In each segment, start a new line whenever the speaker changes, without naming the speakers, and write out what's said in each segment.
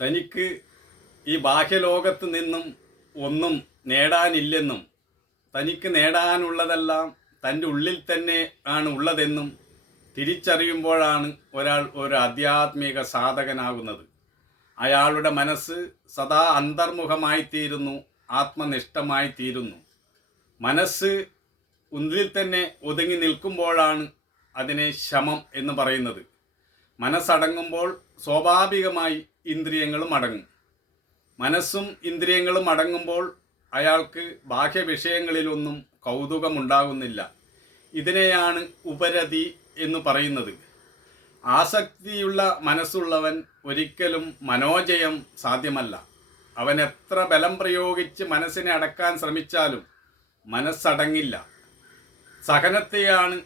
തനിക്ക് ഈ ബാഹ്യലോകത്ത് നിന്നും ഒന്നും നേടാനില്ലെന്നും തനിക്ക് നേടാനുള്ളതെല്ലാം തന്റെ ഉള്ളിൽ തന്നെ ആണ് ഉള്ളതെന്നും തിരിച്ചറിയുമ്പോഴാണ് ഒരാൾ ഒരു ആധ്യാത്മിക സാധകനാകുന്നത്. അയാളുടെ മനസ്സ് സദാ അന്തർമുഖമായി തീരുന്നു ആത്മനിഷ്ഠമായി തീരുന്നു മനസ്സ് ഉള്ളിൽ തന്നെ ഒതുങ്ങി നിൽക്കുമ്പോഴാണ് അതിനെ ശമം എന്ന് പറയുന്നത്. മനസ്സടങ്ങുമ്പോൾ സ്വാഭാവികമായി ഇന്ദ്രിയങ്ങളും അടങ്ങും. മനസ്സും ഇന്ദ്രിയങ്ങളും അടങ്ങുമ്പോൾ അയാൾക്ക് ബാഹ്യ വിഷയങ്ങളിലൊന്നും കൗതുകമുണ്ടാകുന്നില്ല. ഇതിനെയാണ് ഉപരതി എന്ന് പറയുന്നത്. ആസക്തിയുള്ള മനസ്സുള്ളവൻ ഒരിക്കലും മനോജയം സാധ്യമല്ല. അവൻ എത്ര ബലം പ്രയോഗിച്ച് മനസ്സിനെ അടക്കാൻ ശ്രമിച്ചാലും മനസ്സടങ്ങില്ല. സഹനത്തെയാണ്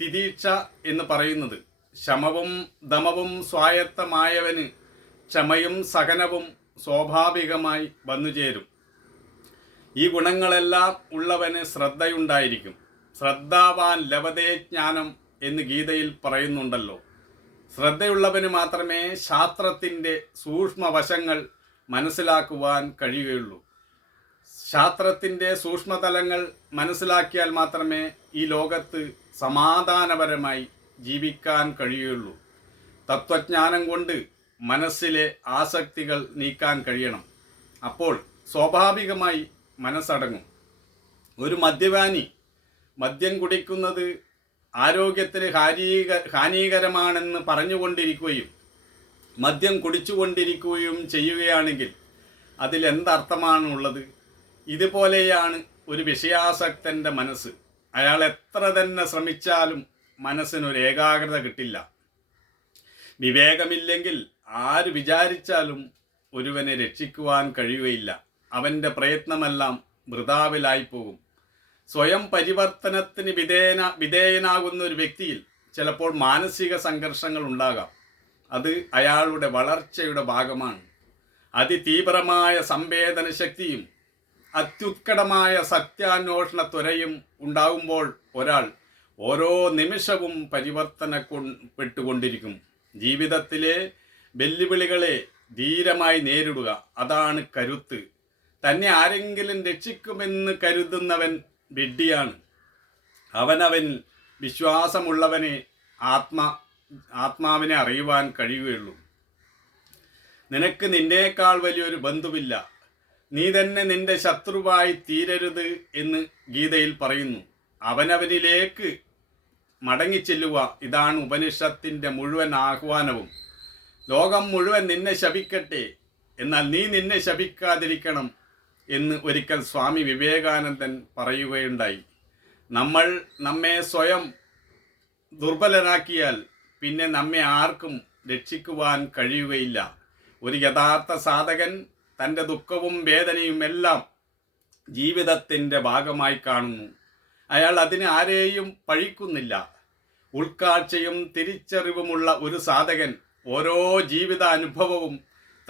തിരീക്ഷ എന്ന് പറയുന്നത്. ശമവും ദമവും സ്വായത്തമായവന് ക്ഷമയും സഹനവും സ്വാഭാവികമായി വന്നുചേരും. ഈ ഗുണങ്ങളെല്ലാം ഉള്ളവന് ശ്രദ്ധയുണ്ടായിരിക്കും. ശ്രദ്ധാവാൻ ലവതേ ജ്ഞാനം എന്ന് ഗീതയിൽ പറയുന്നുണ്ടല്ലോ. ശ്രദ്ധയുള്ളവന് മാത്രമേ ശാസ്ത്രത്തിന്റെ സൂക്ഷ്മവശങ്ങൾ മനസ്സിലാക്കുവാൻ കഴിയുകയുള്ളൂ. ശാസ്ത്രത്തിന്റെ സൂക്ഷ്മതലങ്ങൾ മനസ്സിലാക്കിയാൽ മാത്രമേ ഈ ലോകത്ത് സമാധാനപരമായി ജീവിക്കാൻ കഴിയുകയുള്ളൂ. തത്വജ്ഞാനം കൊണ്ട് മനസ്സിലെ ആസക്തികൾ നീക്കാൻ കഴിയണം. അപ്പോൾ സ്വാഭാവികമായി മനസ്സടങ്ങും. ഒരു മദ്യപാനി മദ്യം കുടിക്കുന്നത് ആരോഗ്യത്തിന് ഹാനീക ഹാനികരമാണെന്ന് പറഞ്ഞുകൊണ്ടിരിക്കുകയും മദ്യം കുടിച്ചുകൊണ്ടിരിക്കുകയും ചെയ്യുകയാണെങ്കിൽ അതിൽ എന്തർത്ഥമാണുള്ളത്? ഇതുപോലെയാണ് ഒരു വിഷയാസക്തന്റെ മനസ്സ്. അയാൾ എത്ര തന്നെ ശ്രമിച്ചാലും മനസ്സിനൊരു ഏകാഗ്രത കിട്ടില്ല. വിവേകമില്ലെങ്കിൽ ആര് വിചാരിച്ചാലും ഒരുവനെ രക്ഷിക്കുവാൻ കഴിയുകയില്ല. അവന്റെ പ്രയത്നമെല്ലാം പോകും സ്വയം പരിവർത്തനത്തിന് വിധേയന വിധേയനാകുന്ന ഒരു വ്യക്തിയിൽ ചിലപ്പോൾ മാനസിക സംഘർഷങ്ങൾ ഉണ്ടാകാം. അത് അയാളുടെ വളർച്ചയുടെ ഭാഗമാണ്. അതിതീവ്രമായ സംവേദന ശക്തിയും അത്യുത്കടമായ സത്യാന്വേഷണ ത്വരയും ഉണ്ടാകുമ്പോൾ ഒരാൾ ഓരോ നിമിഷവും പരിവർത്തനപ്പെട്ടുകൊണ്ടിരിക്കും ജീവിതത്തിലെ വെല്ലുവിളികളെ ധീരമായി നേരിടുക. അതാണ് കരുത്ത്. തന്നെ ആരെങ്കിലും രക്ഷിക്കുമെന്ന് കരുതുന്നവൻ വിഡ്ഢിയാണ്. അവനവൻ വിശ്വാസമുള്ളവനെ ആത്മ ആത്മാവിനെ അറിയുവാൻ കഴിയുകയുള്ളൂ. നിനക്ക് നിന്നേക്കാൾ വലിയൊരു ബന്ധുവില്ല. നീ തന്നെ നിന്റെ ശത്രുവായി തീരരുത് എന്ന് ഗീതയിൽ പറയുന്നു. അവനവനിലേക്ക് മടങ്ങിച്ചെല്ലുക. ഇതാണ് ഉപനിഷത്തിന്റെ മുഴുവൻ ആഹ്വാനവും. ലോകം മുഴുവൻ നിന്നെ ശപിക്കട്ടെ. എന്നാൽ നീ നിന്നെ ശപിക്കാതിരിക്കണം എന്ന് ഒരിക്കൽ സ്വാമി വിവേകാനന്ദൻ പറയുകയുണ്ടായി. നമ്മൾ നമ്മെ സ്വയം ദുർബലരാക്കിയാൽ പിന്നെ നമ്മെ ആർക്കും രക്ഷിക്കുവാൻ കഴിയുകയില്ല. ഒരു യഥാർത്ഥ സാധകൻ തന്റെ ദുഃഖവും വേദനയും എല്ലാം ജീവിതത്തിന്റെ ഭാഗമായി കാണുന്നു. അയാൾ അതിന് ആരെയും പഴിക്കുന്നില്ല. ഉൾക്കാഴ്ചയും തിരിച്ചറിവുമുള്ള ഒരു സാധകൻ ഓരോ ജീവിത അനുഭവവും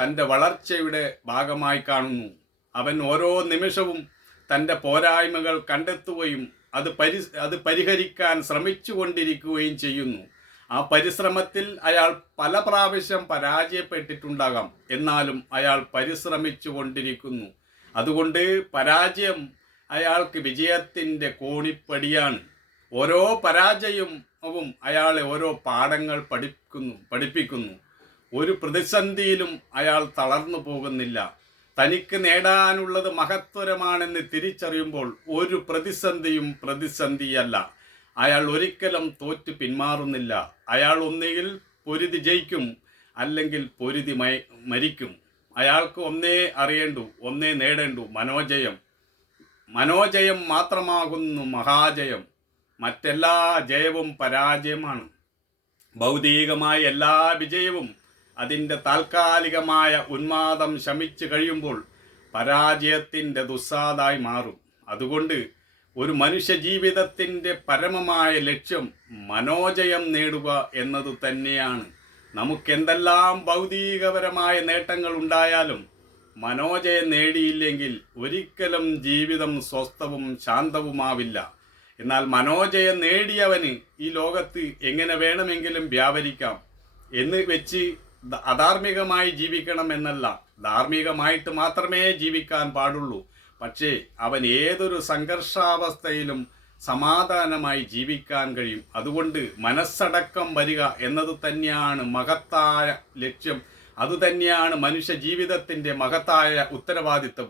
തന്റെ വളർച്ചയുടെ ഭാഗമായി കാണുന്നു. അവൻ ഓരോ നിമിഷവും തന്റെ പോരായ്മകൾ കണ്ടെത്തുകയും അത് പരി അത് പരിഹരിക്കാൻ ശ്രമിച്ചുകൊണ്ടിരിക്കുകയും ചെയ്യുന്നു. ആ പരിശ്രമത്തിൽ അയാൾ പല പ്രാവശ്യം പരാജയപ്പെട്ടിട്ടുണ്ടാകാം. എന്നാലും അയാൾ പരിശ്രമിച്ചു കൊണ്ടിരിക്കുന്നു അതുകൊണ്ട് പരാജയം അയാൾക്ക് വിജയത്തിന്റെ കോണിപ്പടിയാണ്. ഓരോ പരാജയവും അയാളെ ഓരോ പാഠങ്ങൾ പഠിക്കുന്നു പഠിപ്പിക്കുന്നു. ഒരു പ്രതിസന്ധിയിലും അയാൾ തളർന്നു പോകുന്നില്ല. തനിക്ക് നേടാനുള്ളത് മഹത്വരമാണെന്ന് തിരിച്ചറിയുമ്പോൾ ഒരു പ്രതിസന്ധിയും പ്രതിസന്ധിയല്ല. അയാൾ ഒരിക്കലും തോറ്റു പിന്മാറുന്നില്ല. അയാൾ ഒന്നുകിൽ പൊരുതി ജയിക്കും അല്ലെങ്കിൽ പൊരുതി മരിക്കും. അയാൾക്ക് ഒന്നേ അറിയേണ്ടു ഒന്നേ നേടേണ്ടു. മനോജയം. മനോജയം മാത്രമാകുന്നു മഹാജയം. മറ്റെല്ലാ ജയവും പരാജയമാണ്. ഭൗതികമായ എല്ലാ വിജയവും അതിന്റെ താൽക്കാലികമായ ഉന്മാദം ശമിച്ചു കഴിയുമ്പോൾ പരാജയത്തിന്റെ ദുസ്സാദായി മാറും. അതുകൊണ്ട് ഒരു മനുഷ്യ ജീവിതത്തിന്റെ പരമമായ ലക്ഷ്യം മനോജയം നേടുക എന്നത് തന്നെയാണ്. നമുക്കെന്തെല്ലാം ഭൗതികപരമായ നേട്ടങ്ങൾ ഉണ്ടായാലും മനോജയം നേടിയില്ലെങ്കിൽ ഒരിക്കലും ജീവിതം സ്വസ്ഥവും ശാന്തവുമാവില്ല. എന്നാൽ മനോജയം നേടിയവന് ഈ ലോകത്ത് എങ്ങനെ വേണമെങ്കിലും വ്യാപരിക്കാം എന്ന് വെച്ച് അധാർമികമായി ജീവിക്കണം എന്നല്ല. ധാർമ്മികമായിട്ട് മാത്രമേ ജീവിക്കാൻ പാടുള്ളൂ. പക്ഷേ അവൻ ഏതൊരു സംഘർഷാവസ്ഥയിലും സമാധാനമായി ജീവിക്കാൻ കഴിയും. അതുകൊണ്ട് മനസ്സടക്കം വരിക എന്നത് തന്നെയാണ് മഹത്തായ ലക്ഷ്യം. അതുതന്നെയാണ് മനുഷ്യ ജീവിതത്തിന്റെ മഹത്തായ ഉത്തരവാദിത്തം